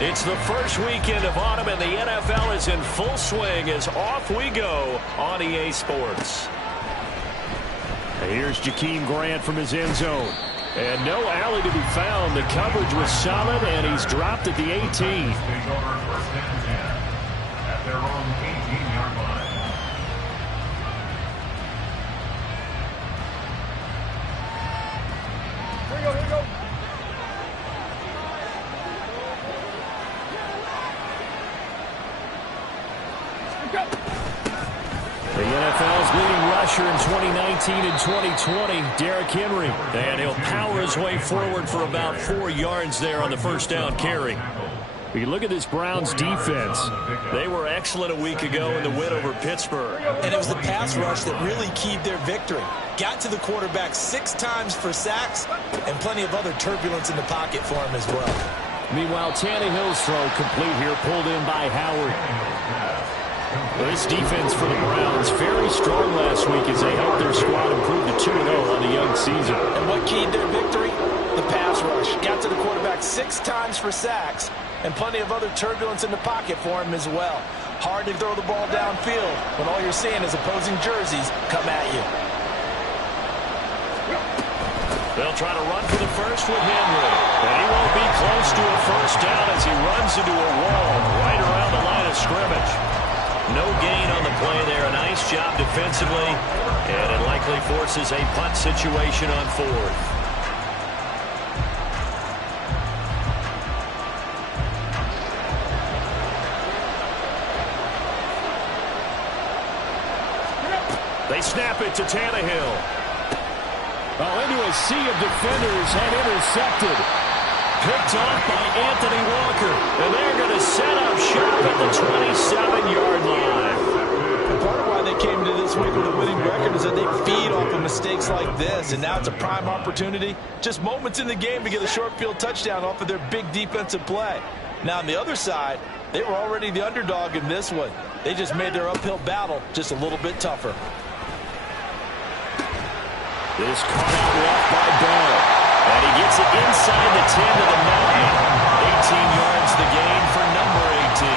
It's the first weekend of autumn, and the NFL is in full swing as off we go on EA Sports. Here's Jakeem Grant from his end zone. And no alley to be found. The coverage was solid, and he's dropped at the 18. At their own 18-yard line. Here we go. The NFL's leading rusher in 2019 and 2020, Derrick Henry. And he'll power his way forward for about 4 yards there on the first down carry. You look at this Browns defense. They were excellent a week ago in the win over Pittsburgh. And it was the pass rush that really keyed their victory. Got to the quarterback 6 times for sacks and plenty of other turbulence in the pocket for him as well. Meanwhile, Tannehill's throw complete here, pulled in by Howard. This defense for the Browns very strong last week as they helped their squad improve to 2-0 on the young season. And what keyed their victory? The pass rush. Got to the quarterback 6 times for sacks and plenty of other turbulence in the pocket for him as well. Hard to throw the ball downfield when all you're seeing is opposing jerseys come at you. They'll try to run for the first with Henry. And he won't be close to a first down as he runs into a wall right around the line of scrimmage. No gain on the play there. A nice job defensively. And it likely forces a punt situation on 4th. They snap it to Tannehill. Into a sea of defenders and intercepted. Picked off by Anthony Walker. And they're going to set up shop at the 27-yard line. And part of why they came to this week with a winning record is that they feed off of mistakes like this. And now it's a prime opportunity. Just moments in the game to get a short field touchdown off of their big defensive play. Now on the other side, they were already the underdog in this one. They just made their uphill battle just a little bit tougher. This caught out left by Bell. And he gets it inside the 10 to the 9. 18 yards the gain for number 18.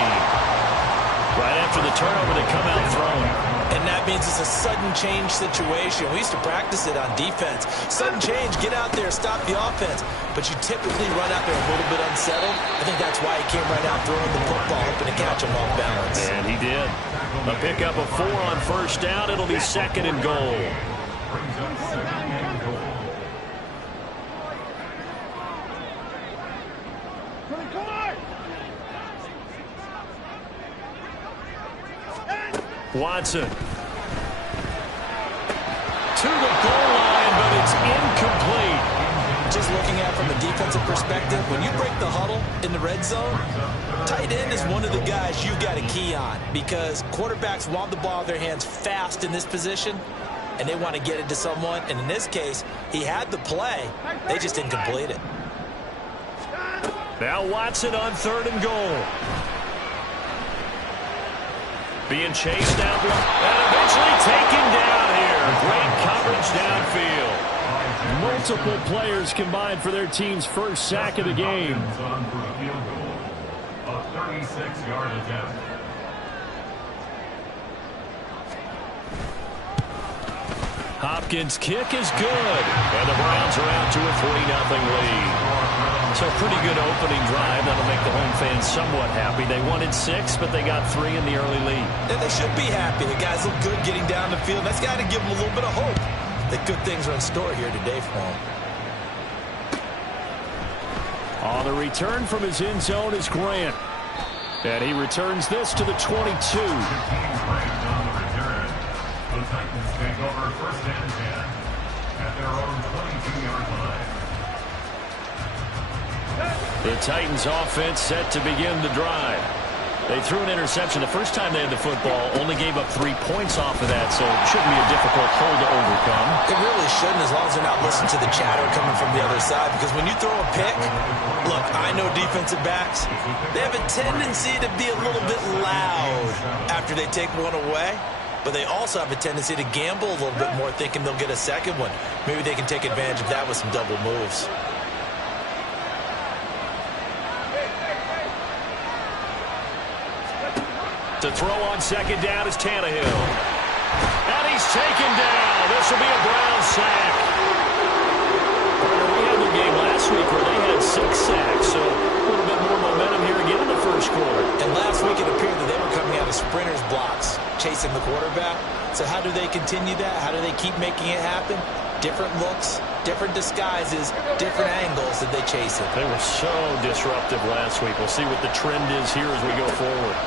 Right after the turnover, they come out throwing. And that means it's a sudden change situation. We used to practice it on defense. Sudden change, get out there, stop the offense. But you typically run out there a little bit unsettled. I think that's why he came right out throwing the football, hoping to catch him off balance. And he did. A pickup of 4 on first down. It'll be 2nd and goal. Watson to the goal line, but it's incomplete. Just looking at it from a defensive perspective, when you break the huddle in the red zone, tight end is one of the guys you've got to key on because quarterbacks want the ball in their hands fast in this position, and they want to get it to someone. And in this case, he had the play. They just didn't complete it. Now Watson on 3rd and goal. Being chased down and eventually taken down here. Great coverage downfield. Multiple players combined for their team's first sack of the game. A 36-yard attempt. Hopkins' kick is good. And the Browns are out to a 3-0 lead. So pretty good opening drive. That'll make the home fans somewhat happy. They wanted 6, but they got 3 in the early lead. And they should be happy. The guys look good getting down the field. That's got to give them a little bit of hope that good things are in store here today for them. On the return from his end zone is Grant. And he returns this to the 22. The Titans take over 1st and 10 at their own 22-yard line. The Titans offense set to begin the drive. They threw an interception the first time they had the football, only gave up 3 points off of that, so it shouldn't be a difficult hole to overcome. It really shouldn't, as long as they're not listening to the chatter coming from the other side, because when you throw a pick, look, I know defensive backs, they have a tendency to be a little bit loud after they take one away, but they also have a tendency to gamble a little bit more, thinking they'll get a second one. Maybe they can take advantage of that with some double moves. To throw on second down is Tannehill. And he's taken down. This will be a Browns sack. We had their game last week where they had 6 sacks, so a little bit more momentum here again in the first quarter. And last week it appeared that they were coming out of sprinters blocks, chasing the quarterback. So how do they continue that? How do they keep making it happen? Different looks, different disguises, different angles that they chase it. They were so disruptive last week. We'll see what the trend is here as we go forward.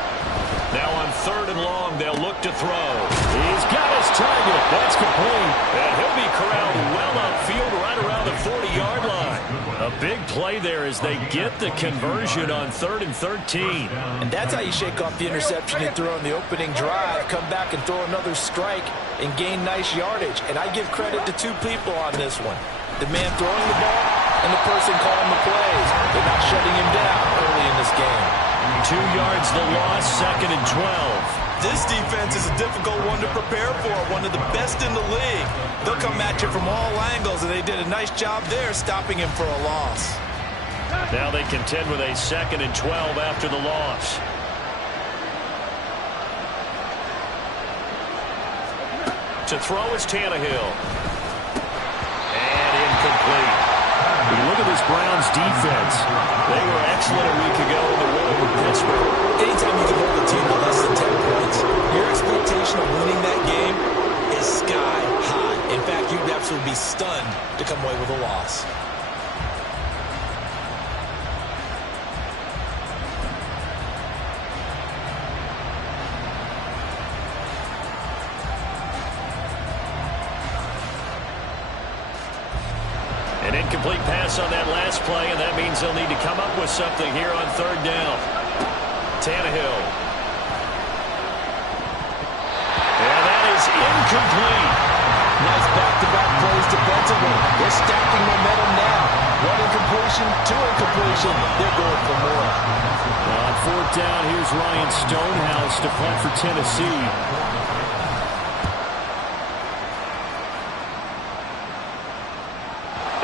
Now on 3rd and long, they'll look to throw. He's got his target. That's complete. And he'll be corralled well upfield right around the 40-yard line. A big play there as they get the conversion on 3rd and 13. And that's how you shake off the interception you throw on the opening drive, come back and throw another strike and gain nice yardage. And I give credit to 2 people on this one. The man throwing the ball and the person calling the plays. They're not shutting him down early in this game. 2 yards the loss, 2nd and 12. This defense is a difficult one to prepare for, one of the best in the league. They'll come at you from all angles, and they did a nice job there stopping him for a loss. Now they contend with a 2nd and 12 after the loss. To throw is Tannehill. And incomplete. When you look at this Browns defense, they were excellent a week ago in the win over Pittsburgh. Anytime you can hold a team to less than 10 points, your expectation of winning that game is sky high. In fact, you'd absolutely be stunned to come away with a loss. An incomplete pass on that last play, and that means they'll need to come up with something here on 3rd down. Tannehill. And that is incomplete. Nice back-to-back plays defensively. They're stacking momentum now. 1 incompletion, 2 incompletion. They're going for more. On 4th down, here's Ryan Stonehouse to punt for Tennessee.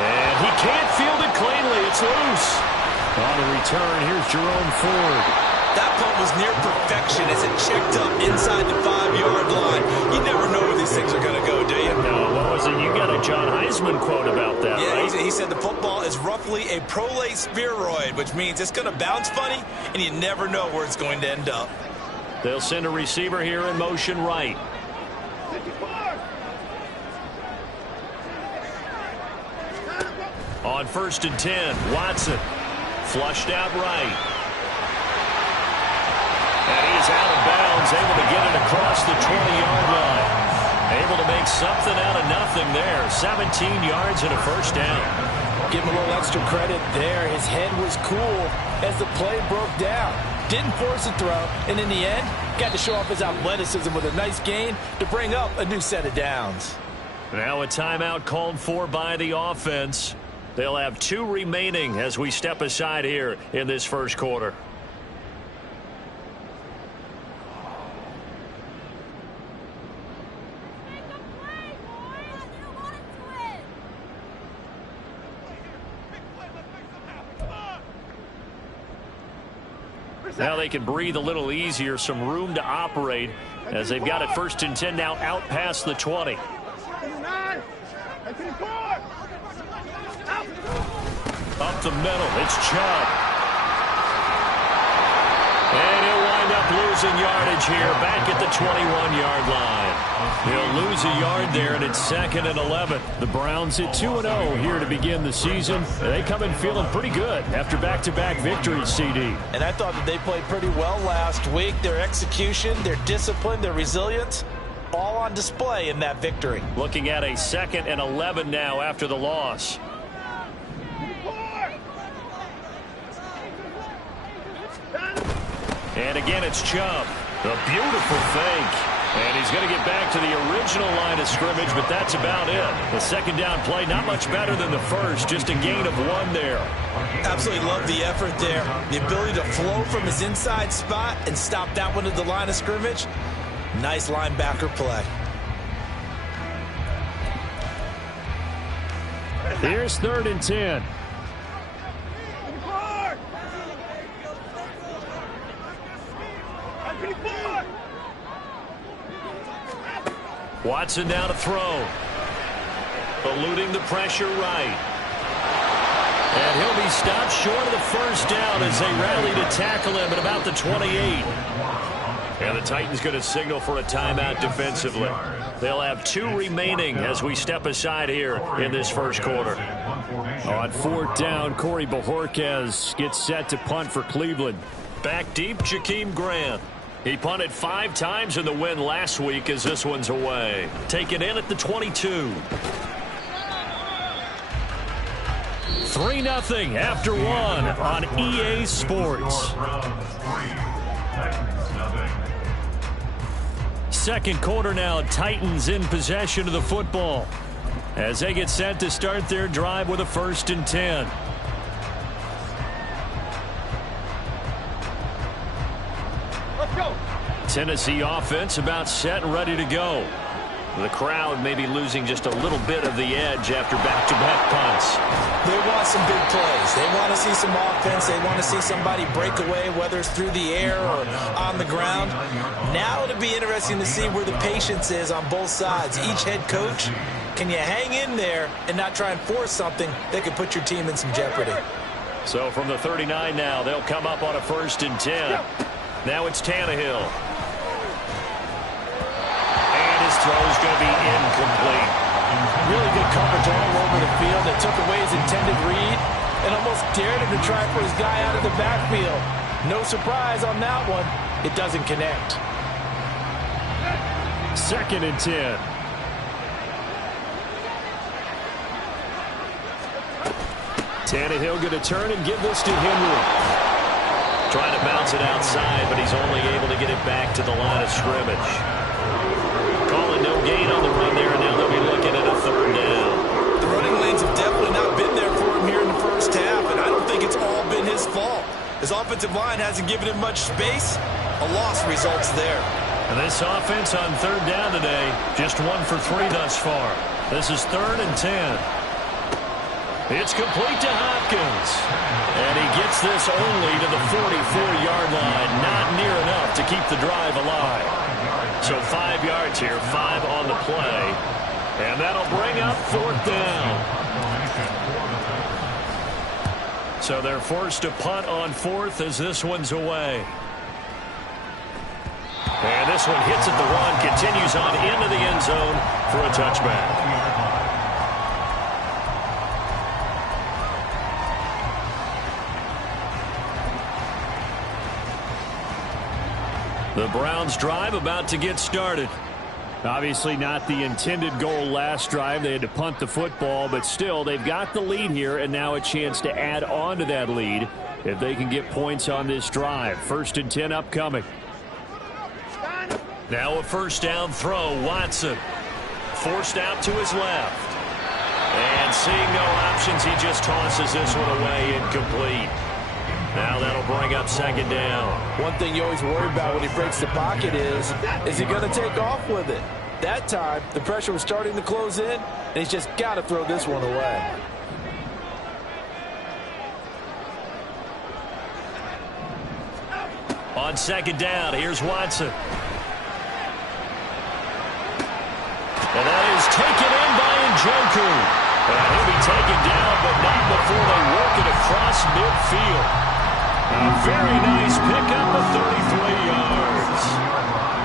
And he can't field it cleanly. It's loose. On the return, here's Jerome Ford. That punt was near perfection as it checked up inside the 5-yard line. You never know where these things are going to go, do you? No, what was it? You got a John Heisman quote about that, yeah, right? He said the football is roughly a prolate spheroid, which means it's going to bounce funny, and you never know where it's going to end up. They'll send a receiver here in motion right. On 1st and 10, Watson flushed out right. And he is out of bounds, able to get it across the 20-yard line. Able to make something out of nothing there. 17 yards and a 1st down. Give him a little extra credit there. His head was cool as the play broke down. Didn't force a throw, and in the end, got to show off his athleticism with a nice gain to bring up a new set of downs. Now a timeout called for by the offense. They'll have 2 remaining as we step aside here in this first quarter. Now they can breathe a little easier, some room to operate as they've got it 1st and 10 now out past the 20. Up the middle, it's Chubb. And he'll wind up losing yardage here back at the 21-yard line. He'll lose a yard there, and it's 2nd and 11. The Browns at 2-0 here to begin the season. They come in feeling pretty good after back-to-back victories, CD. And I thought that they played pretty well last week. Their execution, their discipline, their resilience, all on display in that victory. Looking at a 2nd and 11 now after the loss. And again, it's Chubb. A beautiful fake. And he's going to get back to the original line of scrimmage, but that's about it. The 2nd down play, not much better than the first, just a gain of 1 there. Absolutely love the effort there. The ability to flow from his inside spot and stop that one at the line of scrimmage. Nice linebacker play. Here's 3rd and 10. Watson down to throw. Eluding the pressure right. And he'll be stopped short of the first down as they rally to tackle him at about the 28. And the Titans going to signal for a timeout defensively. They'll have 2 remaining as we step aside here in this first quarter. On 4th down, Corey Bojorquez gets set to punt for Cleveland. Back deep, Jakeem Grant. He punted 5 times in the win last week as this one's away. Taken in at the 22. 3-0 after 1 on EA Sports. Second quarter now, Titans in possession of the football as they get set to start their drive with a 1st and 10. Let's go. Tennessee offense about set and ready to go. The crowd may be losing just a little bit of the edge after back-to-back punts. They want some big plays. They want to see some offense. They want to see somebody break away, whether it's through the air or on the ground. Now it'll be interesting to see where the patience is on both sides. Each head coach, can you hang in there and not try and force something that could put your team in some jeopardy? So from the 39 now, they'll come up on a 1st and 10. Now it's Tannehill. Throw's going to be incomplete. Really good coverage all over the field. They took away his intended read and almost dared him to try for his guy out of the backfield. No surprise on that one. It doesn't connect. 2nd and 10. Tannehill going to turn and give this to Henry. Trying to bounce it outside, but he's only able to get it back to the line of scrimmage. Calling no gain on the run there, and now they'll be looking at a 3rd down. The running lanes have definitely not been there for him here in the first half, and I don't think it's all been his fault. His offensive line hasn't given him much space. A loss results there. And this offense on 3rd down today, just 1 for 3 thus far. This is 3rd and 10. It's complete to Hopkins. And he gets this only to the 44-yard line. Not near enough to keep the drive alive. So 5 yards here, 5 on the play. And that'll bring up 4th down. So they're forced to punt on 4th as this one's away. And this one hits at the 1, continues on into the end zone for a touchback. The Browns drive about to get started. Obviously not the intended goal last drive. They had to punt the football, but still they've got the lead here and now a chance to add on to that lead if they can get points on this drive. 1st and 10 upcoming. Now a 1st down throw. Watson forced out to his left. And seeing no options, he just tosses this one away incomplete. Now that'll bring up 2nd down. One thing you always worry about when he breaks the pocket is he going to take off with it? That time, the pressure was starting to close in, and he's just got to throw this one away. On 2nd down, here's Watson. And that is taken in by Njoku. And he'll be taken down, but not before they work it across midfield. A very nice pickup of 33 yards.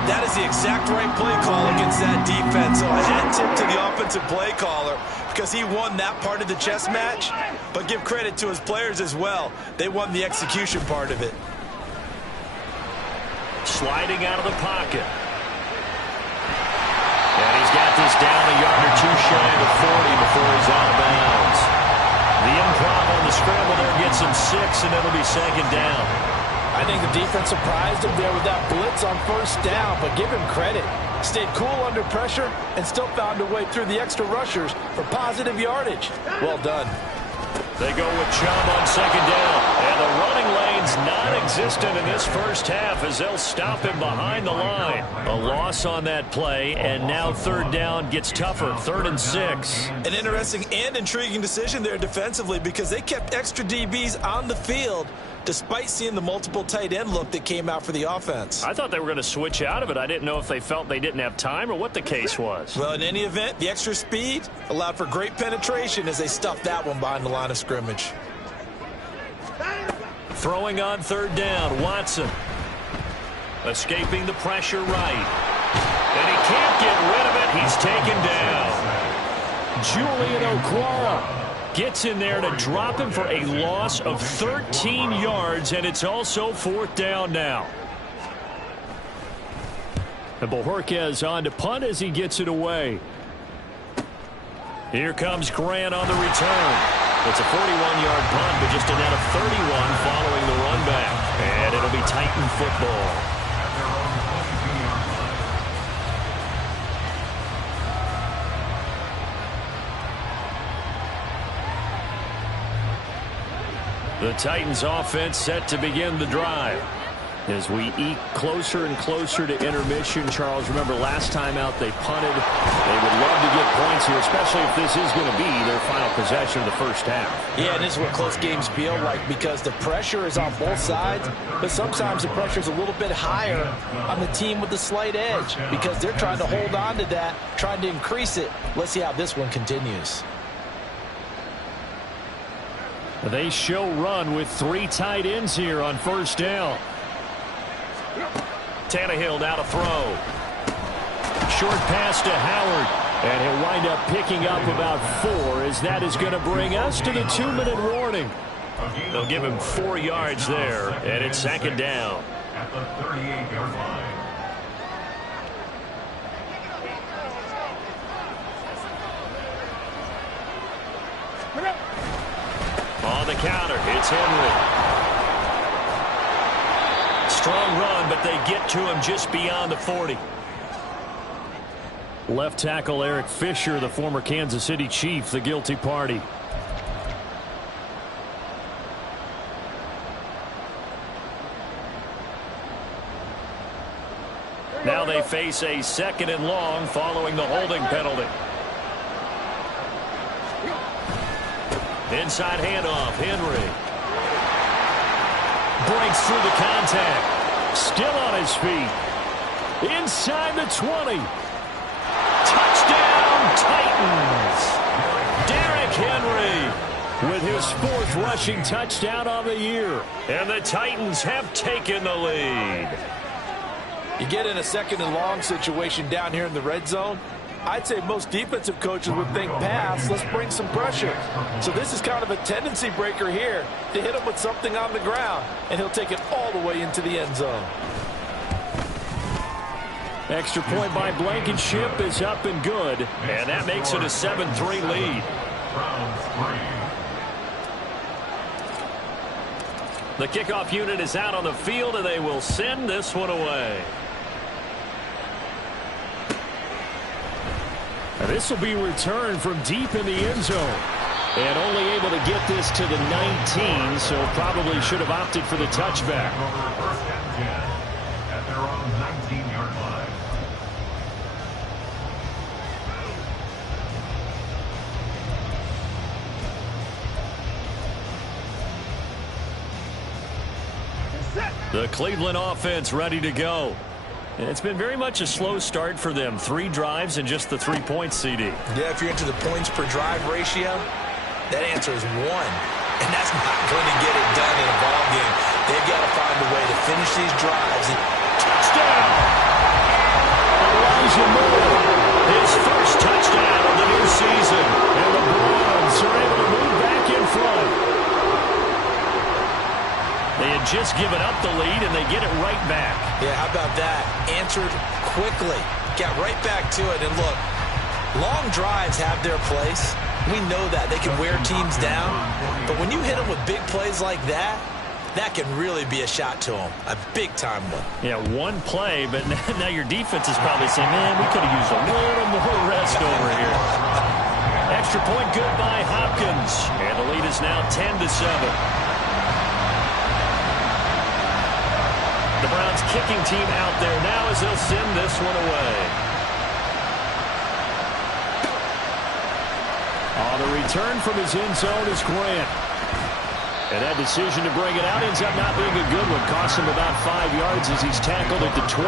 That is the exact right play call against that defense. So a hat tip to the offensive play caller because he won that part of the chess match. But give credit to his players as well. They won the execution part of it. Sliding out of the pocket. And he's got this down a yard or 2 shy of 40 before he's out of bounds. The improv on the scramble there gets him 6, and it'll be 2nd down. I think the defense surprised him there with that blitz on 1st down, but give him credit. Stayed cool under pressure and still found a way through the extra rushers for positive yardage. Well done. They go with Chubb on 2nd down, and the running lane's non-existent in this first half as they'll stop him behind the line. A loss on that play, and now third down gets tougher, 3rd and 6. An interesting and intriguing decision there defensively because they kept extra DBs on the field despite seeing the multiple tight end look that came out for the offense. I thought they were going to switch out of it. I didn't know if they felt they didn't have time or what the case was. Well, in any event, the extra speed allowed for great penetration as they stuffed that one behind the line of scrimmage. Throwing on 3rd down, Watson. Escaping the pressure right. And he can't get rid of it. He's taken down. Julian Okwara gets in there to drop him for a loss of 13 yards, and it's also 4th down now. And Bojorquez on to punt as he gets it away. Here comes Grant on the return. It's a 41-yard punt, but just a net of 31 following the run back. And it'll be Titan football. The Titans offense set to begin the drive. As we eke closer and closer to intermission, Charles, remember last time out they punted. They would love to get points here, especially if this is going to be their final possession of the first half. Yeah, and this is what close games feel like because the pressure is on both sides, but sometimes the pressure is a little bit higher on the team with the slight edge because they're trying to hold on to that, trying to increase it. Let's see how this one continues. They show run with 3 tight ends here on 1st down. Tannehill now to throw. Short pass to Howard. And he'll wind up picking up about 4 as that is going to bring us to the 2-minute warning. They'll give him 4 yards there, and it's 2nd down. At the 38-yard line. On the counter, it's Henry. Strong run, but they get to him just beyond the 40. Left tackle Eric Fisher, the former Kansas City Chief, the guilty party. Now they face a 2nd and long following the holding penalty. Inside handoff, Henry. Breaks through the contact. Still on his feet. Inside the 20. Touchdown, Titans. Derrick Henry with his 4th rushing touchdown on the year. And the Titans have taken the lead. You get in a 2nd and long situation down here in the red zone, I'd say most defensive coaches would think pass, let's bring some pressure. So this is kind of a tendency breaker here to hit him with something on the ground, and he'll take it all the way into the end zone. Extra point by Blankenship is up and good, and that makes it a 7-3 lead. The kickoff unit is out on the field, and they will send this one away. And this will be returned from deep in the end zone. And only able to get this to the 19, so probably should have opted for the touchback. First and 10 at their own 19-yard line. The Cleveland offense ready to go. It's been very much a slow start for them. 3 drives and just the 3 points, CD. Yeah, if you're into the points per drive ratio, that answer is 1. And that's not going to get it done in a ball game. They've got to find a way to finish these drives. Touchdown! Elijah Moore, his first touchdown of the new season. And the Browns are able to move back in front. They had just given up the lead, and they get it right back. Yeah, how about that? Answered quickly. Got right back to it. And look, long drives have their place. We know that. They can wear teams down. But when you hit them with big plays like that, that can really be a shot to them. A big-time one. Yeah, one play, but now your defense is probably saying, man, we could have used a little more rest over here. Extra point good by Hopkins. And the lead is now 10-7. the Browns kicking team out there now as they'll send this one away. The return from his end zone is Grant. And that decision to bring it out ends up not being a good one. Costs him about 5 yards as he's tackled at the 20.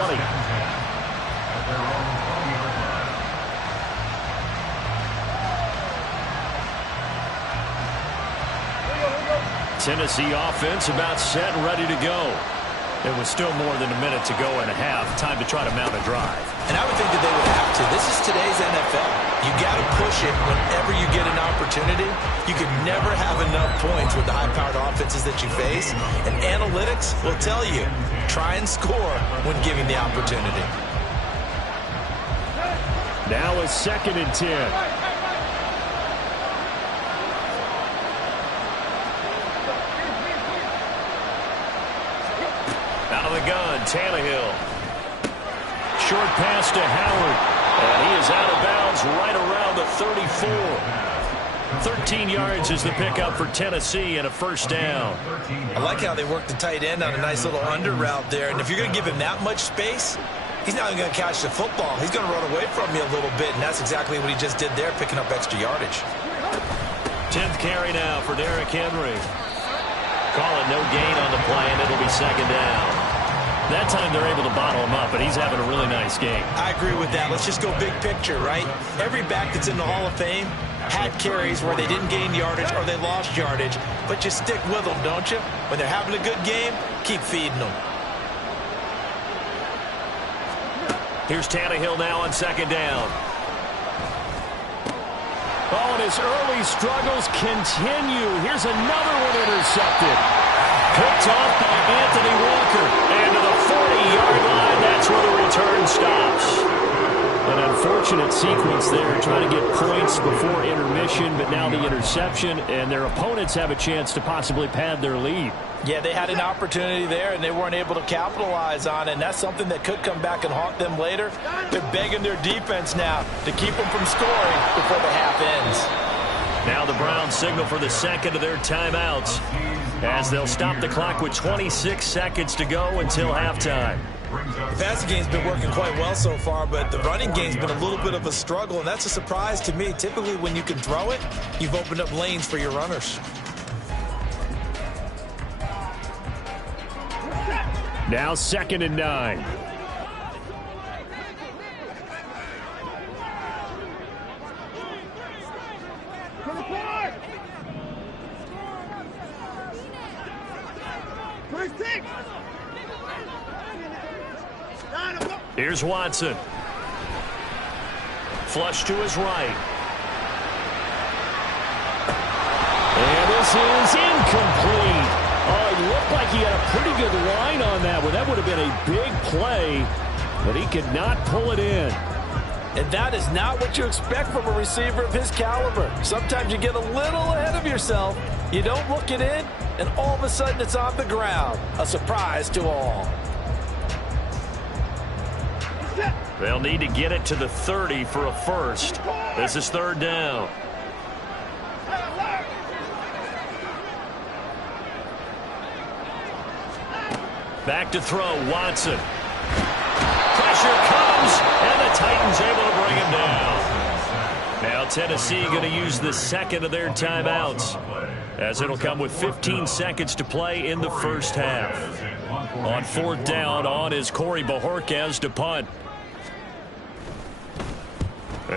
Tennessee offense about set and ready to go. It was still more than a minute to go in the half. Time to try to mount a drive. And I would think that they would have to. This is today's NFL. You got to push it whenever you get an opportunity. You could never have enough points with the high-powered offenses that you face. And analytics will tell you, try and score when given the opportunity. Now a 2nd and 10. Out of the gun, Tannehill. Short pass to Howard. And he is out of bounds right around the 34. 13 yards is the pickup for Tennessee and a first down. I like how they work the tight end on a nice little under route there. And if you're going to give him that much space, he's not even going to catch the football. He's going to run away from you a little bit, and that's exactly what he just did there, picking up extra yardage. 10th carry now for Derrick Henry. Call it no gain on the play, and it'll be 2nd down. That time they're able to bottle him up, but he's having a really nice game. I agree with that. Let's just go big picture, right? Every back that's in the Hall of Fame had carries where they didn't gain yardage or they lost yardage, but you stick with them, don't you? When they're having a good game, keep feeding them. Here's Tannehill now on 2nd down. Oh, and his early struggles continue. Here's another one intercepted. Picked off by Anthony Walker. And to the 40-yard line, that's where the return stops. An unfortunate sequence there, trying to get points before intermission, but now the interception, and their opponents have a chance to possibly pad their lead. Yeah, they had an opportunity there, and they weren't able to capitalize on it, and that's something that could come back and haunt them later. They're begging their defense now to keep them from scoring before the half ends. Now the Browns signal for the 2nd of their timeouts as they'll stop the clock with 26 seconds to go until halftime. The passing game's been working quite well so far, but the running game's been a little bit of a struggle, and that's a surprise to me. Typically, when you can throw it, you've opened up lanes for your runners. Now 2nd and 9. Here's Watson. Flush to his right. And this is incomplete. Oh, it looked like he had a pretty good line on that one. That would have been a big play, but he could not pull it in. And that is not what you expect from a receiver of his caliber. Sometimes you get a little ahead of yourself, you don't look it in, and all of a sudden it's on the ground. A surprise to all. They'll need to get it to the 30 for a first. This is 3rd down. Back to throw, Watson. Pressure comes, and the Titans able to bring him down. Now Tennessee going to use the 2nd of their timeouts, as it'll come with 15 seconds to play in the first half. On 4th down, on is Corey Bojorquez to punt.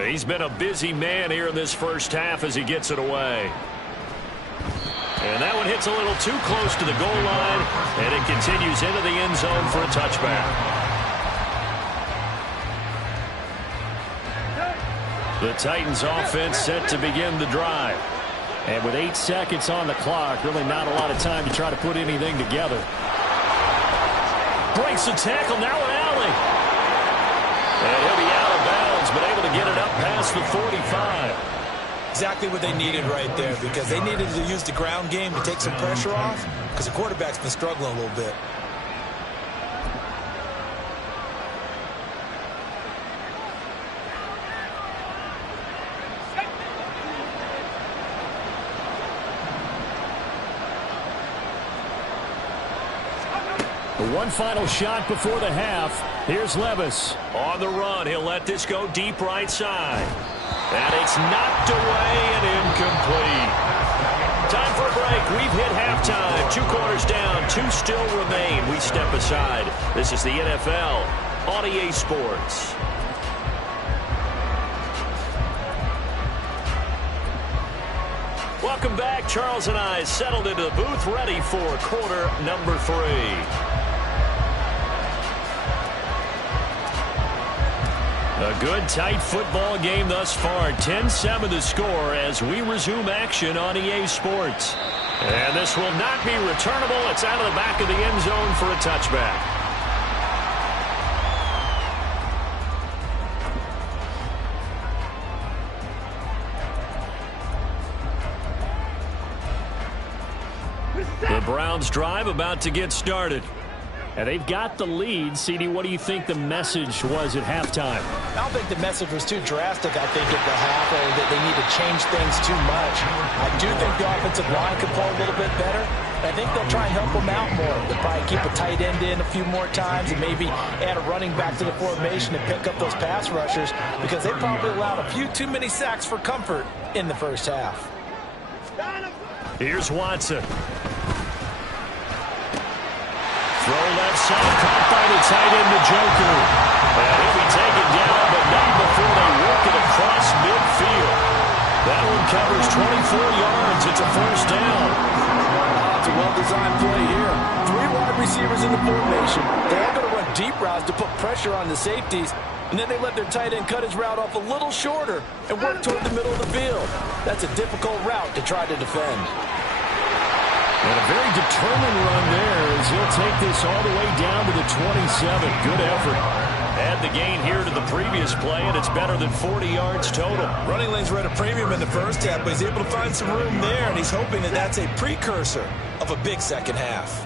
He's been a busy man here in this first half as he gets it away. And that one hits a little too close to the goal line, and it continues into the end zone for a touchback. The Titans offense set to begin the drive. And with 8 seconds on the clock, really not a lot of time to try to put anything together. Breaks the tackle, now an alley. And he'll be out of bounds, but able to get it up past the 45. Exactly what they needed right there, because they needed to use the ground game to take some pressure off, because the quarterback's been struggling a little bit. One final shot before the half. Here's Levis. On the run, he'll let this go deep right side. And it's knocked away and incomplete. Time for a break. We've hit halftime. 2 quarters down, 2 still remain. We step aside. This is the NFL on EA Sports. Welcome back. Charles and I settled into the booth, ready for quarter number 3. A good, tight football game thus far. 10-7 the score as we resume action on EA Sports. And this will not be returnable. It's out of the back of the end zone for a touchback. The Browns drive about to get started. And they've got the lead. CD, what do you think the message was at halftime? I don't think the message was too drastic, I think, at the half, or that they need to change things too much. I do think the offensive line could play a little bit better. I think they'll try and help them out more. They'll probably keep a tight end in a few more times and maybe add a running back to the formation and pick up those pass rushers because they probably allowed a few too many sacks for comfort in the first half. Here's Watson. Throw left side, caught by the tight end, the Joker. And he'll be taken down, but not before they work it across midfield. That one covers 24 yards. It's a first down. It's a well-designed play here. 3 wide receivers in the formation. They're all going to run deep routes to put pressure on the safeties, and then they let their tight end cut his route off a little shorter and work toward the middle of the field. That's a difficult route to try to defend. And a very determined run there as he'll take this all the way down to the 27. Good effort. Add the gain here to the previous play, and it's better than 40 yards total. Running lanes were at a premium in the first half, but he's able to find some room there, and he's hoping that that's a precursor of a big second half.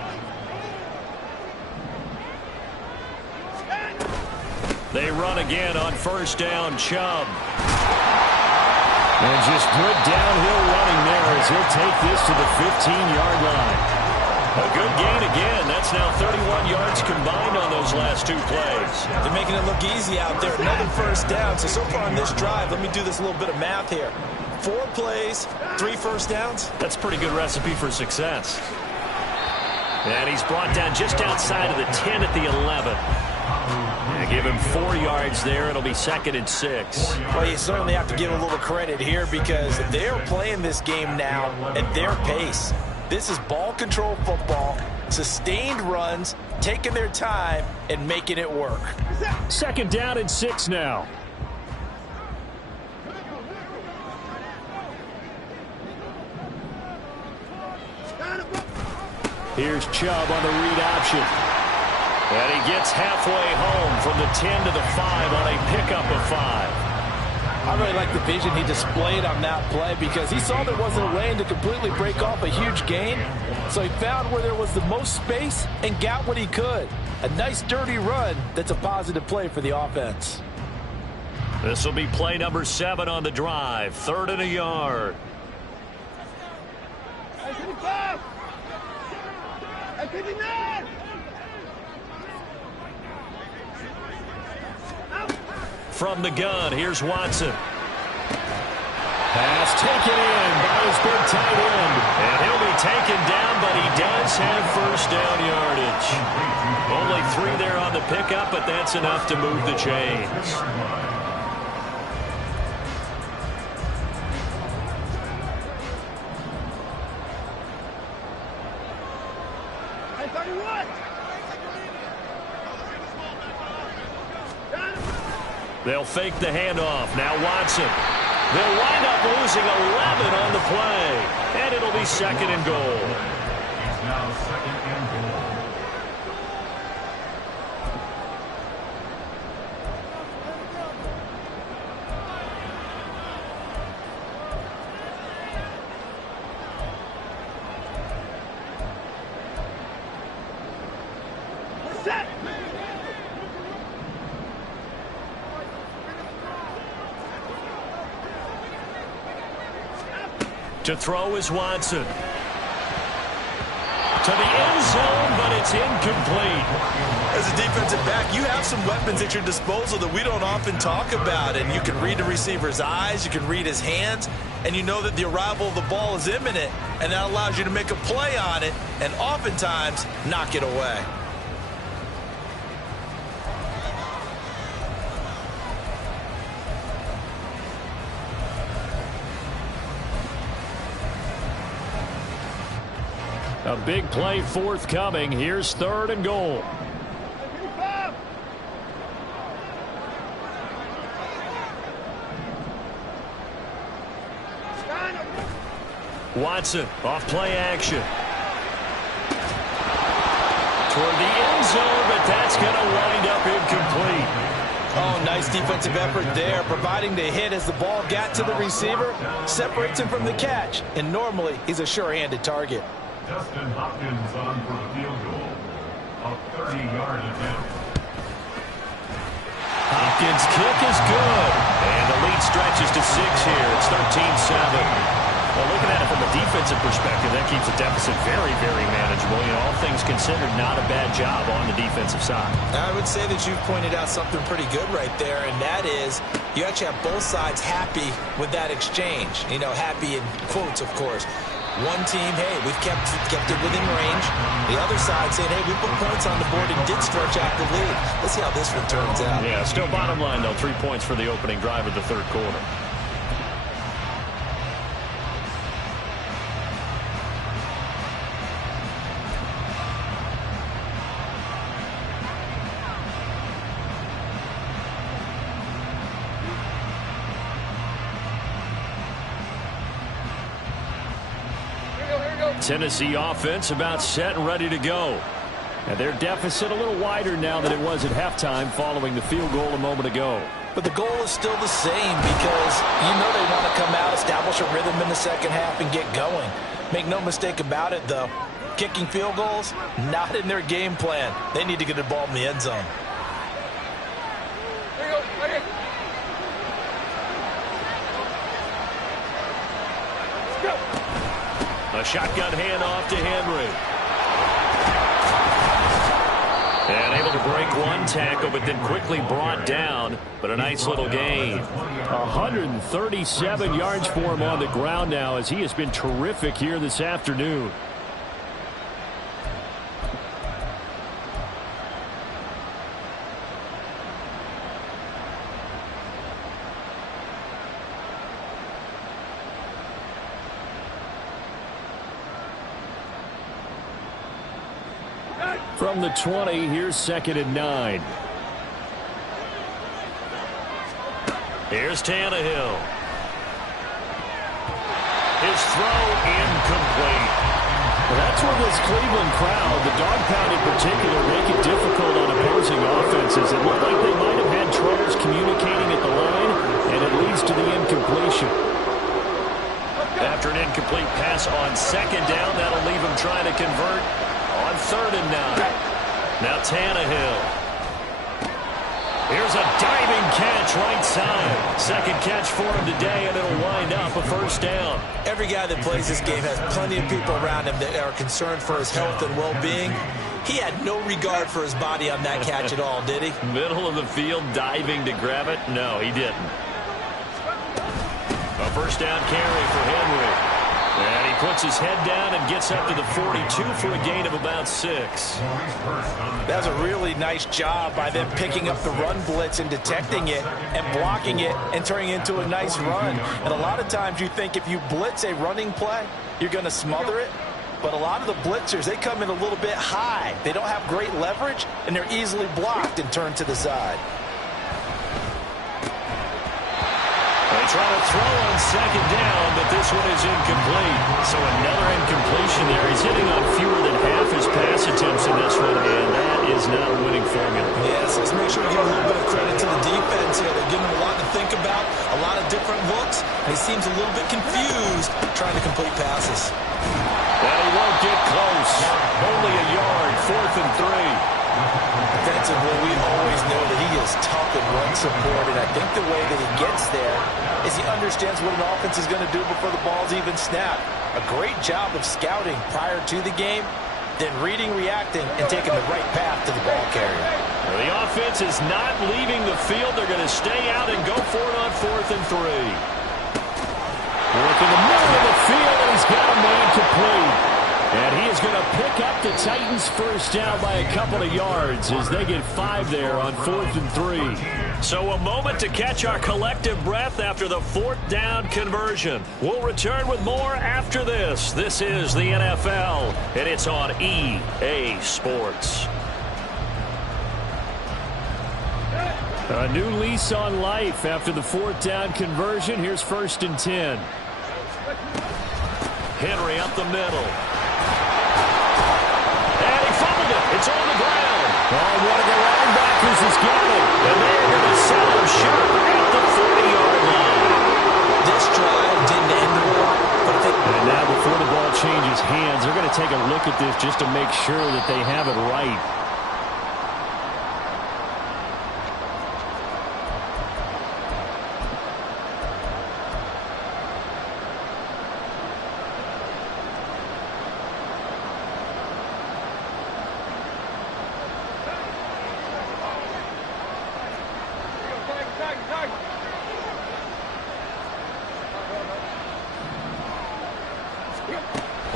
They run again on first down, Chubb. And just good downhill running there as he'll take this to the 15-yard line. A good gain again. That's now 31 yards combined on those last 2 plays. They're making it look easy out there. Another first down. So far on this drive, let me do this little bit of math here. 4 plays, 3 first downs. That's a pretty good recipe for success. And he's brought down just outside of the 10 at the 11. And give him 4 yards there. It'll be 2nd and 6. Well, you certainly have to give a little credit here because they're playing this game now at their pace. This is ball control football, sustained runs, taking their time, and making it work. 2nd down and 6 now. Here's Chubb on the read option. And he gets halfway home from the 10 to the 5 on a pickup of 5. I really like the vision he displayed on that play because he saw there wasn't a lane to completely break off a huge gain. So he found where there was the most space and got what he could. A nice dirty run that's a positive play for the offense. This will be play number 7 on the drive. 3rd and a yard. From the gun, here's Watson. Pass taken in by his big tight end. And he'll be taken down, but he does have first down yardage. Only 3 there on the pickup, but that's enough to move the chains. They'll fake the handoff. Now Watson. They'll wind up losing 11 on the play. And it'll be 2nd and goal. It's now 2nd and goal. To throw is Watson. To the end zone, but it's That's incomplete. As a defensive back, you have some weapons at your disposal that we don't often talk about. And you can read the receiver's eyes, you can read his hands, and you know that the arrival of the ball is imminent, and that allows you to make a play on it and oftentimes knock it away. A big play forthcoming. Here's 3rd and goal. Watson off play action. Toward the end zone, but that's going to wind up incomplete. Oh, nice defensive effort there, providing the hit as the ball got to the receiver, separates him from the catch, and normally he's a sure-handed target. Justin Hopkins on for the field goal. A 30-yard attempt. Hopkins' kick is good. And the lead stretches to 6 here. It's 13-7. Well, looking at it from a defensive perspective, that keeps the deficit very, very manageable. You know, all things considered, not a bad job on the defensive side. I would say that you've pointed out something pretty good right there, and that is you actually have both sides happy with that exchange. You know, happy in quotes, of course. One team, hey, we've kept it within range. The other side saying, hey, we put points on the board and did stretch out the lead. Let's see how this one turns out. Yeah, still bottom line, though, 3 points for the opening drive of the 3rd quarter. Tennessee offense about set and ready to go. And their deficit a little wider now than it was at halftime following the field goal a moment ago. But the goal is still the same because you know they want to come out, establish a rhythm in the second half, and get going. Make no mistake about it, though. Kicking field goals, not in their game plan. They need to get the ball in the end zone. A shotgun handoff to Henry. And able to break one tackle, but then quickly brought down. But a nice little gain. 137 yards for him on the ground now as he has been terrific here this afternoon. From the 20, here's 2nd and 9. Here's Tannehill. His throw incomplete. Well, that's where this Cleveland crowd, the dog pound in particular, make it difficult on opposing offenses. It looked like they might have had troubles communicating at the line, and it leads to the incompletion. After an incomplete pass on 2nd down, that'll leave him trying to convert on 3rd and 9. Now Tannehill. Here's a diving catch right side. 2nd catch for him today, and it'll wind up a 1st down. Every guy that plays this game has plenty of people around him that are concerned for his health and well-being. He had no regard for his body on that catch at all, did he? Middle of the field, diving to grab it? No, he didn't. A 1st down carry for Henry. And he puts his head down and gets up to the 42 for a gain of about 6. That's a really nice job by them picking up the run blitz and detecting it and blocking it and turning it into a nice run. And a lot of times you think if you blitz a running play, you're going to smother it. But a lot of the blitzers, they come in a little bit high. They don't have great leverage, and they're easily blocked and turned to the side. They try to throw on 2nd down, but this one is incomplete. So another incompletion there. He's hitting on fewer than half his pass attempts in this one, and that is not a winning formula. Yes, let's make sure we give a little bit of credit to the defense here. They're giving him a lot to think about, a lot of different looks, and he seems a little bit confused trying to complete passes. And he won't get close. Only a yard, 4th and 3. Defensively, we always know that he is tough in run support, and I think the way that he gets there is he understands what an offense is going to do before the ball's even snapped. A great job of scouting prior to the game, then reading, reacting, and taking the right path to the ball carrier. Well, the offense is not leaving the field. They're going to stay out and go for it on 4th and 3. Work in the middle of the field, and he's got a man complete. And he is going to pick up the Titans' first down by a couple of yards as they get 5 there on 4th and 3. So a moment to catch our collective breath after the 4th down conversion. We'll return with more after this. This is the NFL, and it's on EA Sports. A new lease on life after the 4th down conversion. Here's 1st and 10. Henry up the middle. And he fumbled it. It's on the ground. Oh, one of the linebackers has got it. And they're going to set him short at the 40-yard line. This drive didn't end well, but I think... And now before the ball changes hands, they're going to take a look at this just to make sure that they have it right.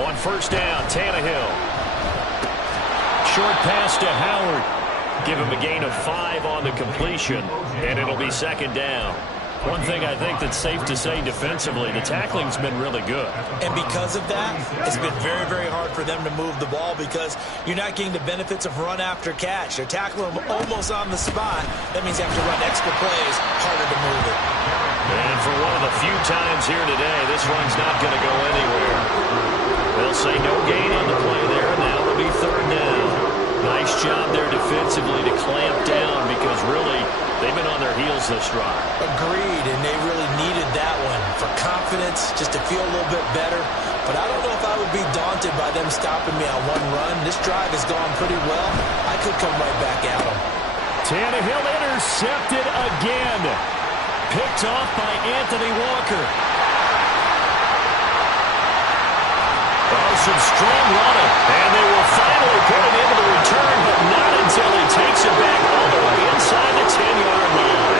On 1st down, Tannehill. Short pass to Howard. Give him a gain of 5 on the completion, and it'll be 2nd down. One thing I think that's safe to say defensively, the tackling's been really good. And because of that, it's been very, very hard for them to move the ball because you're not getting the benefits of run after catch. They're tackling them almost on the spot. That means you have to run extra plays, harder to move it. And for one of the few times here today, this run's not going to go anywhere. They'll say no gain on the play there, and now it'll be 3rd down. Nice job there defensively to clamp down because really they've been on their heels this drive. Agreed, and they really needed that one for confidence, just to feel a little bit better. But I don't know if I would be daunted by them stopping me on one run. This drive has gone pretty well. I could come right back at them. Tannehill intercepted again. Picked off by Anthony Walker. Oh, some strong running, and they will finally put it into the return, but not until he takes it back all the way inside the 10-yard line.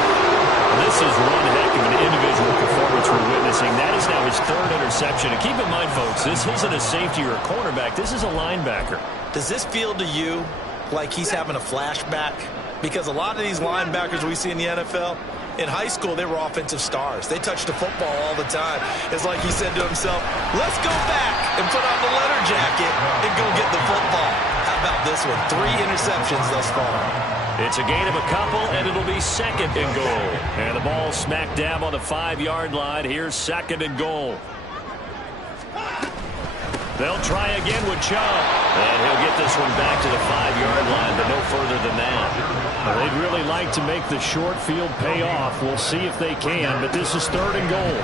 This is one heck of an individual performance we're witnessing. That is now his 3rd interception. And keep in mind, folks, this isn't a safety or a cornerback. This is a linebacker. Does this feel to you like he's having a flashback? Because a lot of these linebackers we see in the NFL, in high school, they were offensive stars. They touched the football all the time. It's like he said to himself, let's go back and put on the leather jacket and go get the football. How about this one? 3 interceptions thus far. It's a gain of a couple, and it'll be 2nd and goal. And the ball smack dab on the 5-yard line. Here's 2nd and goal. They'll try again with Chubb. And he'll get this one back to the 5-yard line, but no further than that. Well, they'd really like to make the short field pay off. We'll see if they can, but this is 3rd and goal.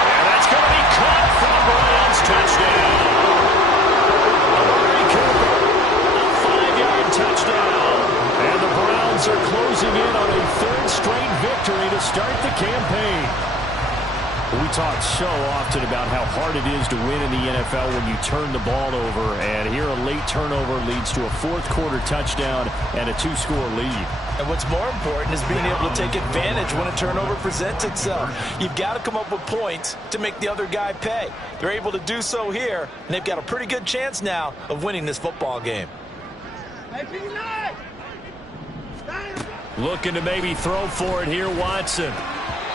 And that's going to be caught for the Browns. Touchdown. Amari Cooper, a 5-yard touchdown. And the Browns are closing in on a 3rd straight victory to start the campaign. We talk so often about how hard it is to win in the NFL when you turn the ball over, and here a late turnover leads to a 4th-quarter touchdown and a 2-score lead. And what's more important is being able to take advantage when a turnover presents itself. You've got to come up with points to make the other guy pay. They're able to do so here, and they've got a pretty good chance now of winning this football game. Looking to maybe throw for it here, Watson.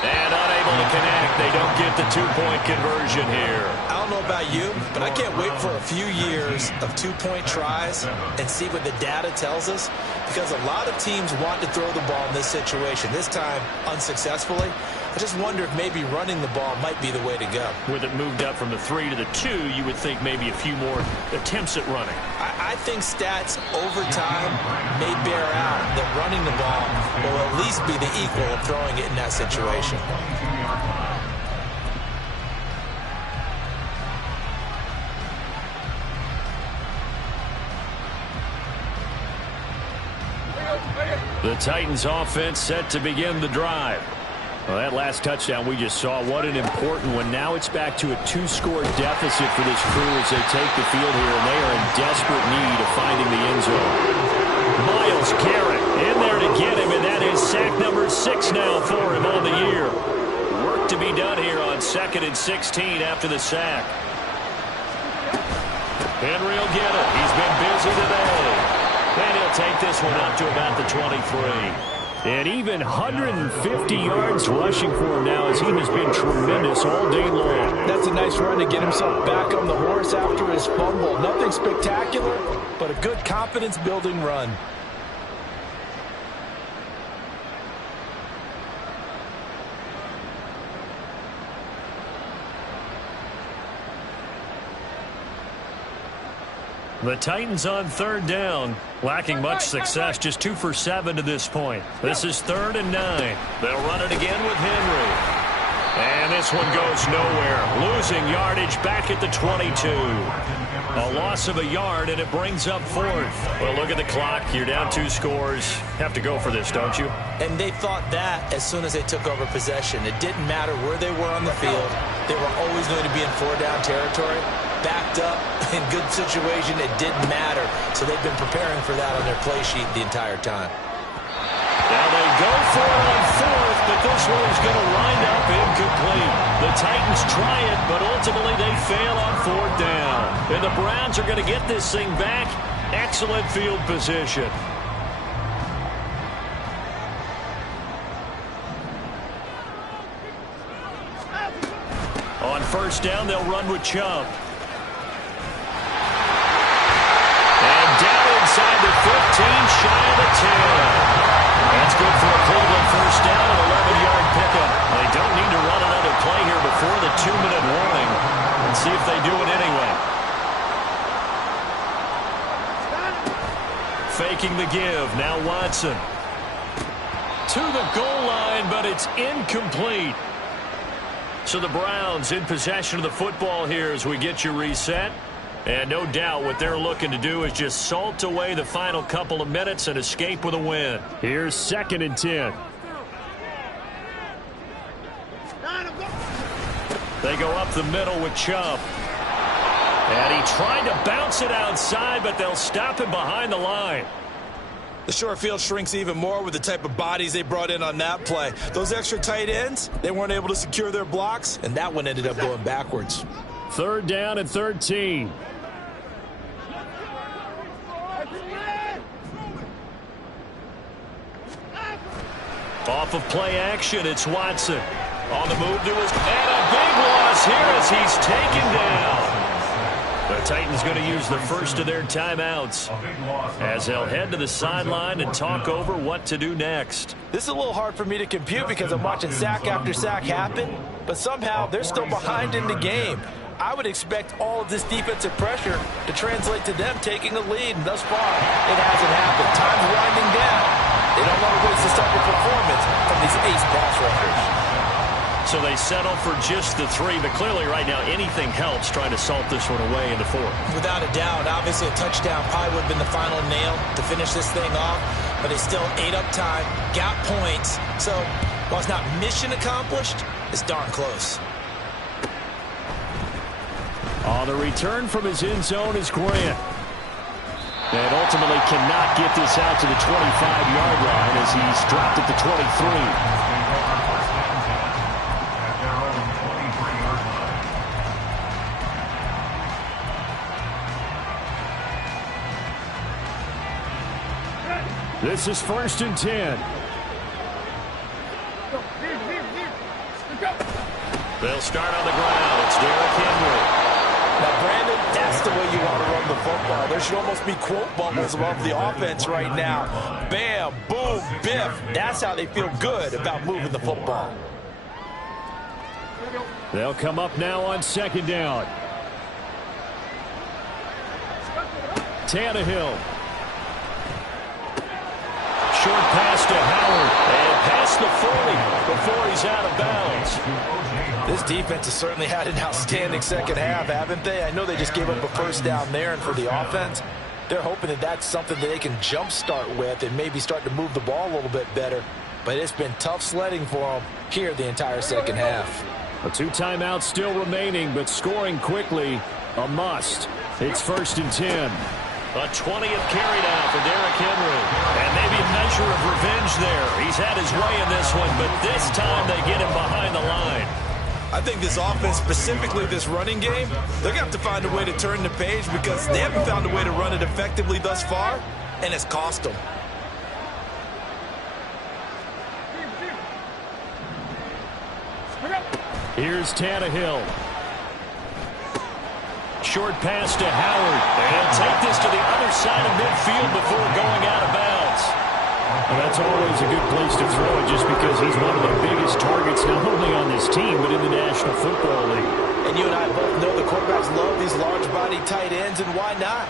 And unable to connect. They don't get the 2-point conversion here. I don't know about you, but I can't wait for a few years of 2-point tries and see what the data tells us, because a lot of teams want to throw the ball in this situation, this time unsuccessfully. I just wonder if maybe running the ball might be the way to go. With it moved up from the 3 to the 2, you would think maybe a few more attempts at running. I think stats over time may bear out that running the ball will at least be the equal of throwing it in that situation. The Titans offense set to begin the drive. Well, that last touchdown we just saw, what an important one. Now it's back to a 2-score deficit for this crew as they take the field here, and they are in desperate need of finding the end zone. Myles Garrett in there to get him, and that is sack number 6 now for him on the year. Work to be done here on 2nd and 16 after the sack. Henry will get it. He's been busy today. And he'll take this one up to about the 23. And even 150 yards rushing for him now as he has been tremendous all day long. That's a nice run to get himself back on the horse after his fumble. Nothing spectacular, but a good confidence-building run. The Titans on 3rd down, lacking much success, just 2 for 7 to this point. This is 3rd and 9. They'll run it again with Henry. And this one goes nowhere. Losing yardage back at the 22. A loss of a yard, and it brings up 4th. Well, look at the clock. You're down 2 scores. Have to go for this, don't you? And they thought that as soon as they took over possession. It didn't matter where they were on the field. They were always going to be in 4-down territory. Backed up, in good situation, it didn't matter. So they've been preparing for that on their play sheet the entire time. Now they go for it on 4th, but this one is going to wind up incomplete. The Titans try it, but ultimately they fail on 4th down. And the Browns are going to get this thing back. Excellent field position. On 1st down, they'll run with Chubb. And down inside the 15, shy of the 10. That's good for a Cleveland 1st down, an 11-yard pickup. They don't need to run another play here before the 2-minute warning. Let's see if they do it anyway. Faking the give. Now Watson. To the goal line, but it's incomplete. So the Browns in possession of the football here as we get you reset. And no doubt what they're looking to do is just salt away the final couple of minutes and escape with a win. Here's 2nd and 10. They go up the middle with Chubb. And he tried to bounce it outside, but they'll stop him behind the line. The short field shrinks even more with the type of bodies they brought in on that play. Those extra tight ends, they weren't able to secure their blocks, and that one ended up going backwards. 3rd down and 13. Off of play action, it's Watson. On the move to his... And a big loss here as he's taken down. The Titans going to use the first of their timeouts as they'll head to the sideline and talk over what to do next. This is a little hard for me to compute because I'm watching sack after sack happen, but somehow they're still behind in the game. I would expect all of this defensive pressure to translate to them taking a lead, and thus far, it hasn't happened. Time's winding down. They don't want to waste this type of performance from these ace pass rushers. So they settle for just the 3, but clearly right now anything helps trying to salt this one away in the 4th. Without a doubt, obviously a touchdown probably would have been the final nail to finish this thing off, but they still ate up time, got points. So while it's not mission accomplished, it's darn close. On the return from his end zone is Grant. And ultimately cannot get this out to the 25-yard line as he's dropped at the 23. This is 1st and 10. They'll start on the ground. It's Derrick Henry. Now, Brandon, that's the way you want to run the football. There should almost be quote bubbles above the offense right now. Bam, boom, biff. That's how they feel good about moving the football. They'll come up now on 2nd down. Tannehill. Short pass to Howard. And past the 40 before he's out of bounds. This defense has certainly had an outstanding second half, haven't they? I know they just gave up a 1st down there, and for the offense, they're hoping that that's something that they can jumpstart with and maybe start to move the ball a little bit better. but it's been tough sledding for them here the entire second half. 2 timeouts still remaining, but scoring quickly, a must. It's 1st and 10. A 20th carry down for Derrick Henry. And maybe a measure of revenge there. He's had his way in this one, but this time they get him behind the line. I think this offense, specifically this running game, they're going to have to find a way to turn the page because they haven't found a way to run it effectively thus far, and it's cost them. Here's Tannehill. Short pass to Howard. And take this to the other side of midfield before going out of bounds. Well, that's always a good place to throw it just because he's one of the biggest targets not only on this team but in the National Football League. And you and I both know the quarterbacks love these large-body tight ends, and why not?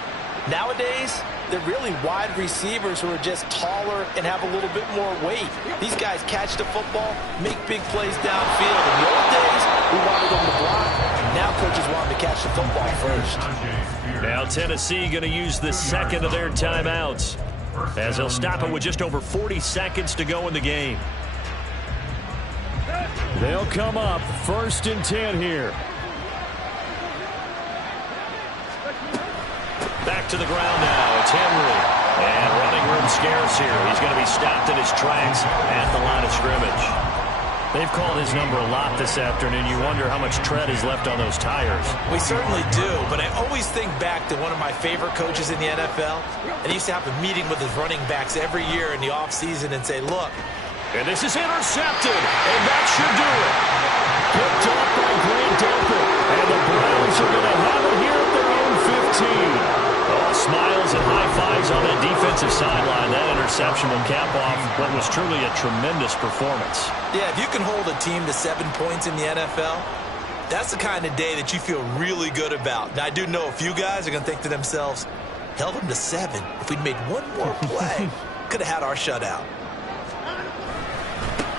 Nowadays, they're really wide receivers who are just taller and have a little bit more weight. These guys catch the football, make big plays downfield. In the old days, we wanted them to block. Now coaches want them to catch the football first. Now Tennessee going to use the second of their timeouts as they'll stop it with just over 40 seconds to go in the game. They'll come up 1st and 10 here. Back to the ground now. It's Henry. And running room scarce here. He's going to be stopped in his tracks at the line of scrimmage. They've called his number a lot this afternoon. You wonder how much tread is left on those tires. We certainly do, but I always think back to one of my favorite coaches in the NFL, and he used to have a meeting with his running backs every year in the offseason and say, look. And this is intercepted, and that should do it. Picked up by Grant Delpit, and the Browns are going to have it here at their own 15. Oh, smiles and high fives on that defensive sideline. That interception will cap off what was truly a tremendous performance. Yeah, if you can hold a team to 7 points in the NFL, that's the kind of day that you feel really good about. Now, I do know a few guys are going to think to themselves, held them to 7. If we'd made one more play, could have had our shutout.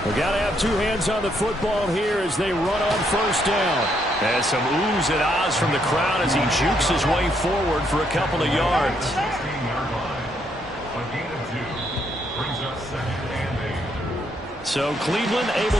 We got to have 2 hands on the football here as they run on 1st down. And some oohs and ahs from the crowd as he jukes his way forward for a couple of yards. 16-yard line. A gain of 2 brings up 2nd and 8. So Cleveland able to